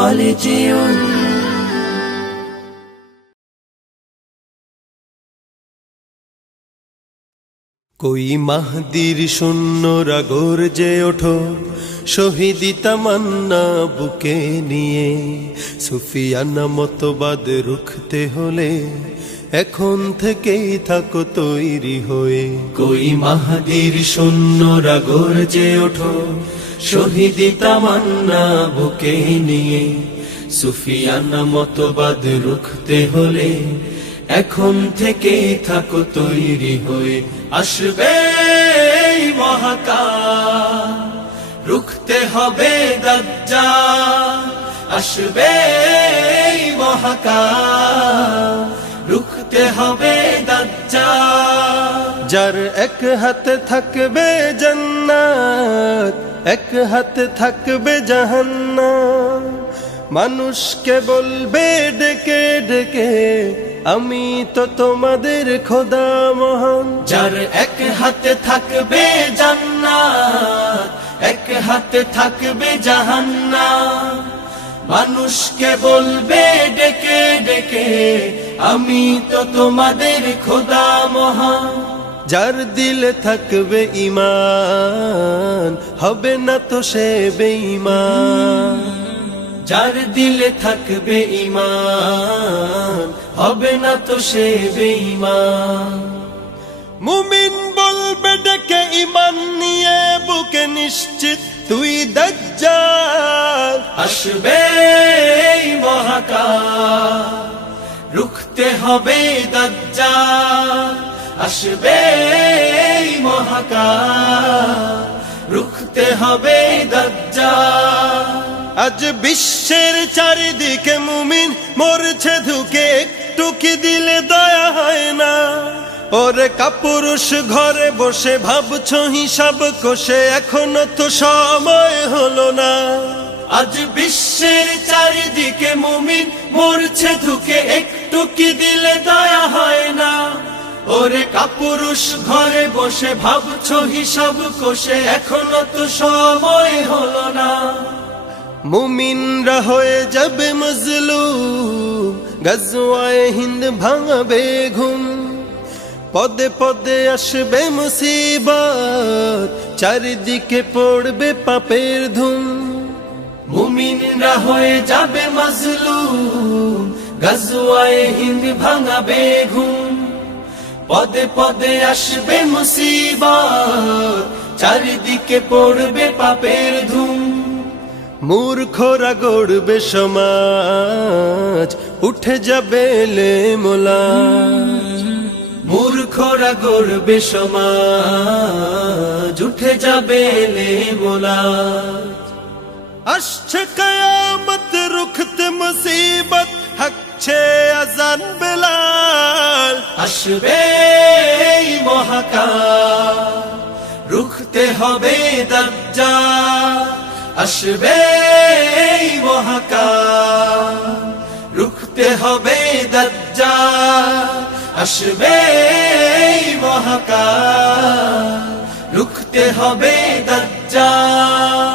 خالدون कोई মাহদির শূন্যরা গর্জে ওঠো শহীদি তামান্না বুকে নিয়ে সুফিয়ানা মতবাদ রুখতে হলে এখন থেকেই থাকো তৈরি হয়ে कोई মাহদির শূন্যরা গর্জে ওঠো শহীদি তামান্না বুকে নিয়ে সুফিয়ানা মতবাদ রুখতে হলে এখন থেকে থাকো তৈরি হয়ে আসবে মহাকাল রুখতে হবে দাজ্জাল আসবে মহাকাল রুখতে হবে দাজ্জাল যার এক হাতে থাকবে জান্নাত এক হাতে থাকবে জাহান্নাম মানুষকে বলবে ডেকে ডেকে আমি তো তোমাদের খোদা মহান যার এক হাতে থাকবে জান্নাত এক হাতে থাকবে জাহান্নাম মানুষকে বলবে ডেকে ডেকে আমি তো তোমাদের খোদা মহান যার দিলে থাকবে ঈমান হবে না তো সে বেঈমান যার দিলে থাকবে ঈমান হবে না তো সে বেঈমান মুমিন বলবে ডেকে ঈমান নিয়ে বুকে নিশ্চিত তুই দাজ্জাল আসবে মহাকাল রুখতে হবে দাজ্জাল আসবে মহাকাল রুখতে হবে দাজ্জাল আজ বিশ্বের চারিদিকে মুমিন মরছে ধুকে একটু কি দিলে দয়া হয় না ওরে কাপুরুষ ঘরে বসে ভাবছো হিসাব কষে এখনো তো সময় হলো না আজ বিশ্বের চারিদিকে মুমিন মরছে ধুকে একটু কি দিলে দয়া হয় না ওরে কাপুরুষ ঘরে বসে ভাবছো হিসাব কষে এখনো তো সময় হলো না মুমিনরা হয়ে যাবে মজলুম গজওয়ায়ে হিন্দ ভাঙাবে ঘুম পদে পদে আসবে মুসিবত চারিদিকে পড়বে পাপের ধুম মুমিনরা হয়ে যাবে মজলুম গজওয়ায়ে হিন্দ ভাঙাবে ঘুম পদে পদে আসবে মুসিবত চারিদিকে পড়বে পাপের ধুম মূর্খরা গড়বে সমাজ উঠে যাবে লেমোলা মূর্খরা গড়বে সমাজ উঠে যাবে লেমোলা আসছে কিয়ামত রুখতে মুসিবত হাকছে আজান বেলাল আসবে মহাকাল রুখতে হবে দাজ্জাল আসবে মহাকাল রুখতে হবে দাজ্জাল আসবে মহাকাল রুখতে হবে দাজ্জাল